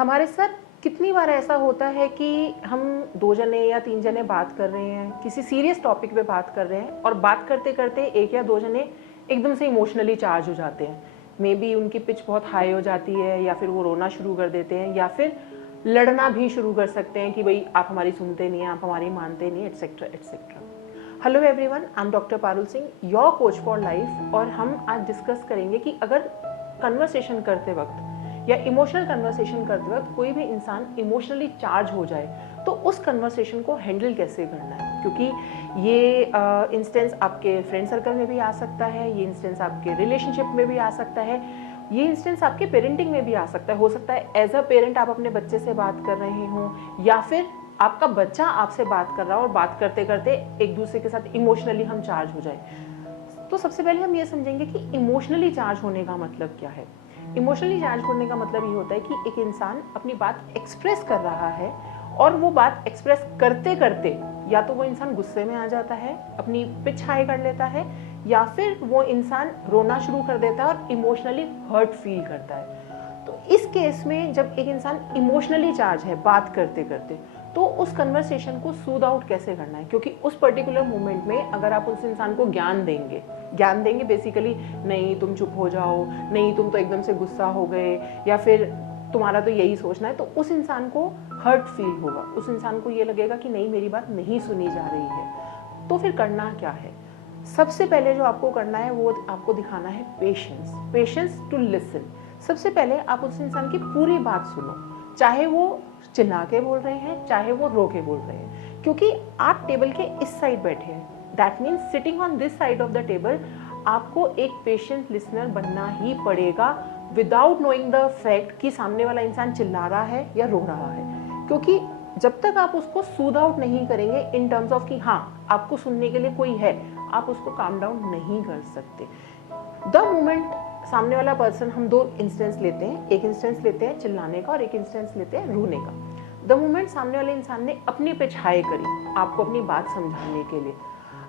हमारे साथ कितनी बार ऐसा होता है कि हम 2 जने या 3 जने बात कर रहे हैं, किसी सीरियस टॉपिक पे बात कर रहे हैं और बात करते करते 1 या 2 जने एकदम से इमोशनली चार्ज हो जाते हैं। मे बी उनकी पिच बहुत हाई हो जाती है या फिर वो रोना शुरू कर देते हैं या फिर लड़ना भी शुरू कर सकते हैं कि भाई आप हमारी सुनते नहीं हैं, आप हमारी मानते नहीं, etcetera etcetera. Hello everyone, I am doctor Parul Singh, your coach for life. और हम आज डिस्कस करेंगे कि अगर कन्वर्सेशन करते वक्त या इमोशनल कन्वर्सेशन करते वक्त कोई भी इंसान इमोशनली चार्ज हो जाए तो उस कन्वर्सेशन को हैंडल कैसे करना है। क्योंकि ये इंस्टेंस आपके फ्रेंड सर्कल में भी आ सकता है, ये इंस्टेंस आपके रिलेशनशिप में भी आ सकता है, ये इंस्टेंस आपके पेरेंटिंग में भी आ सकता है। हो सकता है एज अ पेरेंट आप अपने बच्चे से बात कर रहे हो या फिर आपका बच्चा आपसे बात कर रहा हो और बात करते करते एक दूसरे के साथ इमोशनली हम चार्ज हो जाए। तो सबसे पहले हम ये समझेंगे कि इमोशनली चार्ज होने का मतलब क्या है। इमोशनली चार्ज होने का मतलब ये होता है कि एक इंसान अपनी बात एक्सप्रेस कर रहा है और वो बात एक्सप्रेस करते करते या तो वो इंसान गुस्से में आ जाता है, अपनी पिच हाई कर लेता है, या फिर वो इंसान रोना शुरू कर देता है और इमोशनली हर्ट फील करता है। तो इस केस में जब एक इंसान इमोशनली चार्ज है बात करते करते, तो उस कन्वर्सेशन को सूद आउट कैसे करना है। क्योंकि उस पर्टिकुलर मोमेंट में अगर आप उस इंसान को ज्ञान देंगे बेसिकली, नहीं तुम चुप हो जाओ, नहीं तुम तो एकदम से गुस्सा हो गए, या फिर तुम्हारा तो यही सोचना है, तो उस इंसान को हर्ट फील होगा, उस इंसान को ये लगेगा कि नहीं मेरी बात नहीं सुनी जा रही है। तो फिर करना क्या है। सबसे पहले जो आपको करना है वो आपको दिखाना है पेशेंस टू लिसन। सबसे पहले आप उस इंसान की पूरी बात सुनो, चाहे वो चिल्ला के बोल रहे हैं, चाहे वो रो के बोल रहे हैं। क्योंकि आप टेबल के इस साइड बैठे हैं, that means sitting on this side of the table, आपको एक पेशेंट लिसनर बनना ही पड़ेगा विदाउट नोइंग द फैक्ट कि सामने वाला इंसान चिल्ला रहा है या रो रहा है। क्योंकि जब तक आप उसको सूद आउट नहीं करेंगे इन टर्म्स ऑफ कि हाँ आपको सुनने के लिए कोई है, आप उसको काम डाउन नहीं कर सकते। द मोमेंट सामने वाला पर्सन, हम 2 इंस्टेंस लेते हैं, एक इंस्टेंस लेते हैं चिल्लाने का और एक इंस्टेंस लेते हैं रोने का। द मोमेंट सामने वाले इंसान ने अपनी पिच हाई करी आपको अपनी बात समझाने के लिए,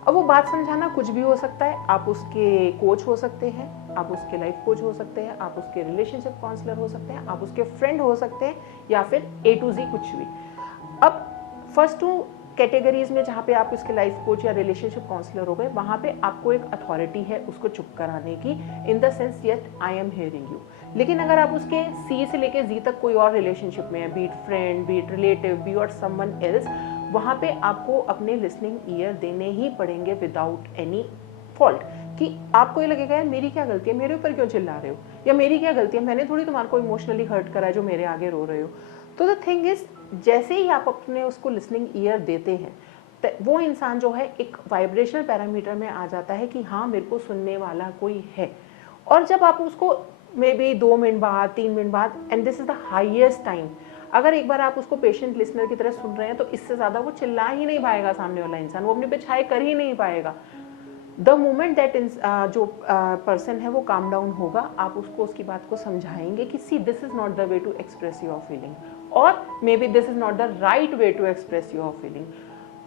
अब वो बात समझाना कुछ भी हो सकता है। आप उसके कोच हो सकते हैं, आप उसके लाइफ कोच हो सकते हैं, आप उसके रिलेशनशिप काउंसलर हो सकते हैं, आप उसके फ्रेंड हो सकते हैं, या फिर A to Z कुछ भी। अब फर्स्ट 2 कैटेगरीज में जहाँ पे आप इसके लाइफ कोच या रिलेशनशिप काउंसलर हो गए, वहाँ पे आपको एक अथॉरिटी है उसको चुप कराने की, in the sense yet I am hearing you. लेकिन अगर आप उसके C से लेके Z तक कोई और रिलेशनशिप में है, be it friend, be it relative, be और समवन एल्स, वहाँ पे आपको अपने लिसनिंग ईयर देने ही पड़ेंगे विदाउट एनी फॉल्ट। कि आपको ये लगेगा यार मेरी क्या गलती है, मेरे ऊपर क्यों चिल्ला रहे हो, या मेरी क्या गलती है, मैंने थोड़ी तुम्हारे को इमोशनली हर्ट करा है जो मेरे आगे रो रहे हो। तो द थिंग इज, जैसे ही आप अपने उसको लिसनिंग ईयर देते हैं, वो इंसान जो है एक वाइब्रेशनल पैरामीटर में आ जाता है कि हाँ मेरे को सुनने वाला कोई है। और जब आप उसको मे बी 2 मिनट बाद, 3 मिनट बाद, and this is the highest time, अगर एक बार आप उसको पेशेंट लिसनर की तरह सुन रहे हैं तो इससे ज़्यादा वो चिल्ला ही नहीं पाएगा सामने वाला इंसान, वो अपनी पिच हाई कर ही नहीं पाएगा। द मोमेंट दैट जो पर्सन है वो काम डाउन होगा, आप उसको उसकी बात को समझाएंगे कि see this is not the way to express your feeling, और may be this is not the right way to express your feeling.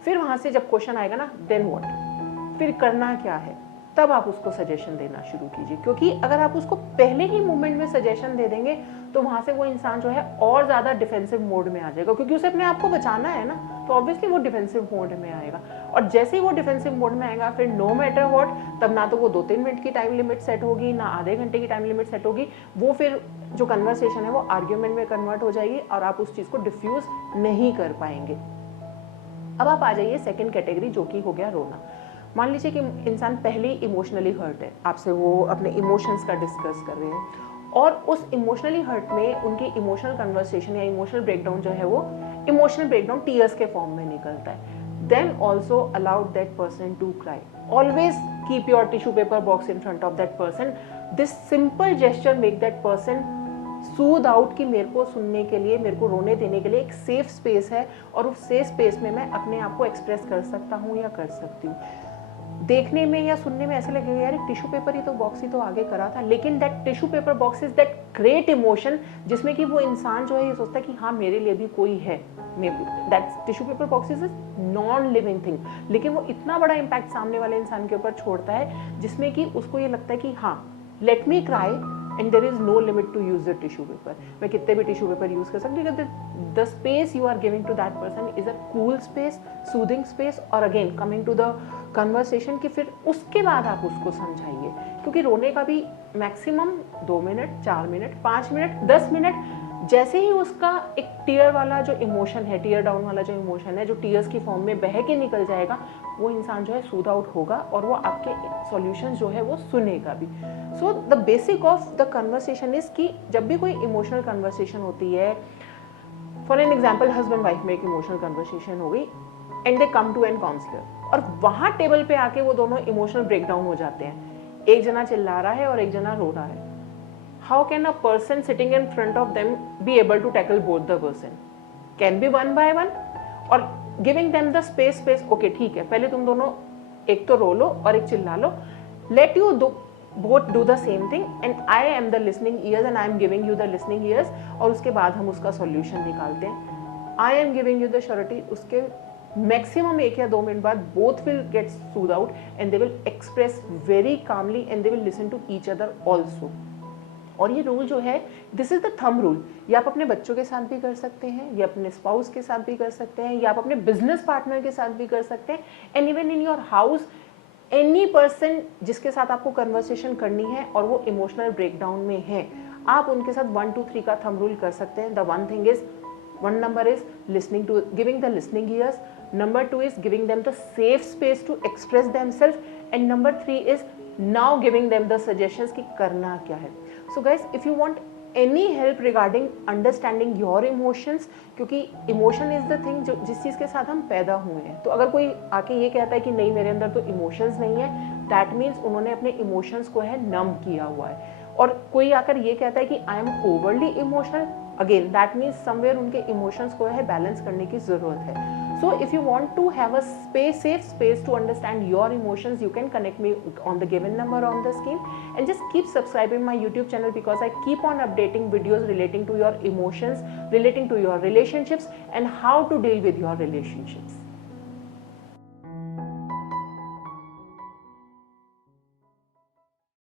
फिर वहाँ से जब क्वेश्चन आएगा ना, देन व्हाट, फिर करना क्या है, तब आप उसको सजेशन देना शुरू कीजिए। क्योंकि अगर आप उसको पहले ही मोमेंट में सजेशन दे देंगे तो वहाँ से वो इंसान जो है और ज़्यादा डिफेंसिव मोड में आ जाएगा, क्योंकि उसे अपने आप को बचाना है ना, तो ऑब्वियसली वो डिफेंसिव मोड में आएगा। और जैसे ही वो डिफेंसिव मोड में आएगा, फिर नो मैटर व्हाट, तब ना तो वो 2-3 मिनट की टाइम लिमिट सेट होगी, ना आधे घंटे की टाइम लिमिट सेट होगी, वो फिर जो कन्वर्सेशन है वो आर्ग्यूमेंट में कन्वर्ट हो जाएगी और आप उस चीज़ को डिफ्यूज नहीं कर पाएंगे। अब आप आ जाइए सेकंड कैटेगरी, जो कि हो गया रोना। मान लीजिए कि इंसान पहले ही इमोशनली हर्ट है, आपसे वो अपने इमोशंस का डिस्कस कर रहे हैं और उस इमोशनली हर्ट में उनकी इमोशनल कन्वर्सेशन या इमोशनल ब्रेकडाउन जो है वो इमोशनल ब्रेकडाउन टीयर्स के फॉर्म में निकलता है। Then also allowed that person to cry. Always keep your tissue paper box in front of that person. This simple gesture make that person soothe out कि मेरे को सुनने के लिए, मेरे को रोने देने के लिए एक सेफ स्पेस है और उस सेफ स्पेस में मैं अपने आप को एक्सप्रेस कर सकता हूँ या कर सकती हूँ। देखने में या सुनने में ऐसा लगेगा यार एक टिश्यू पेपर ही तो बॉक्स ही तो आगे करा था, लेकिन that tissue paper box is that great emotion जिसमें कि वो इंसान जो है ये सोचता है कि हाँ मेरे लिए भी कोई है। May be that tissue paper box is non living thing, लेकिन वो इतना बड़ा इम्पैक्ट सामने वाले इंसान के ऊपर छोड़ता है जिसमें कि उसको ये लगता है कि हाँ let me cry, and there is no limit to use the tissue paper. मैं कितने भी टिश्यू पेपर यूज कर सकती हूँ, because the space you are giving to that person is a cool space, soothing space. और again coming to the conversation कि फिर उसके बाद आप उसको समझाइए, क्योंकि रोने का भी maximum 2 minute, 4 minute, 5 minute, 10 minute, जैसे ही उसका एक टीयर वाला जो इमोशन है, टीयर डाउन वाला जो इमोशन है, जो टीयर्स की फॉर्म में बह के निकल जाएगा, वो इंसान जो है सूद आउट होगा और वो आपके सॉल्यूशन जो है वो सुनेगा भी. So the basic of the conversation is कि जब भी कोई इमोशनल कन्वर्सेशन होती है, for an example husband wife में एक इमोशनल कन्वर्सेशन हो गई and they come to an counsellor, और वहाँ टेबल पे आके वो दोनों इमोशनल ब्रेकडाउन हो जाते हैं. एक जना चिल्ला रहा है और एक जना रो रहा है. How can a person sitting in front of them be able to tackle both the person? Can be one by one, or giving them the space. Okay, ठीक है, पहले तुम दोनों एक तो रो लो और एक चिल्ला लो. Let you both do the same thing and I am the listening ears and I am giving you the listening ears, और उसके बाद हम उसका solution निकालते हैं. I am giving you the surety. उसके मैक्सिमम 1 या 2 मिनट बाद both will get soothed out and they will express very calmly and they will listen to each other also. और ये रूल जो है, this is the thumb rule. ये आप अपने बच्चों के साथ भी कर सकते हैं, या अपने स्पाउस के साथ भी कर सकते हैं, या आप अपने बिजनेस पार्टनर के साथ भी कर सकते हैं. And even in your house, any person जिसके साथ आपको कन्वर्सेशन करनी है और वो इमोशनल ब्रेकडाउन में है, आप उनके साथ 1 2 3 का थंब रूल कर सकते हैं. The one thing is, 1 number is listening to, giving the listening ears. Number 2 is giving them the safe space to express themselves. And number 3 is now giving them the suggestions कि करना क्या है. So guys, if you want any help regarding understanding your emotions, क्योंकि emotion is the thing जो जिस चीज़ के साथ हम पैदा हुए हैं, तो अगर कोई आके ये कहता है कि नहीं मेरे अंदर तो emotions नहीं है, that means उन्होंने अपने emotions को है numb किया हुआ है. और कोई आकर ये कहता है कि I am overly emotional, again that means somewhere उनके emotions को है बैलेंस करने की ज़रूरत है. So if you want to have a safe space to understand your emotions, you can connect me on the given number on the screen, and just keep subscribing my YouTube channel, because I keep on updating videos relating to your emotions, relating to your relationships, and how to deal with your relationships.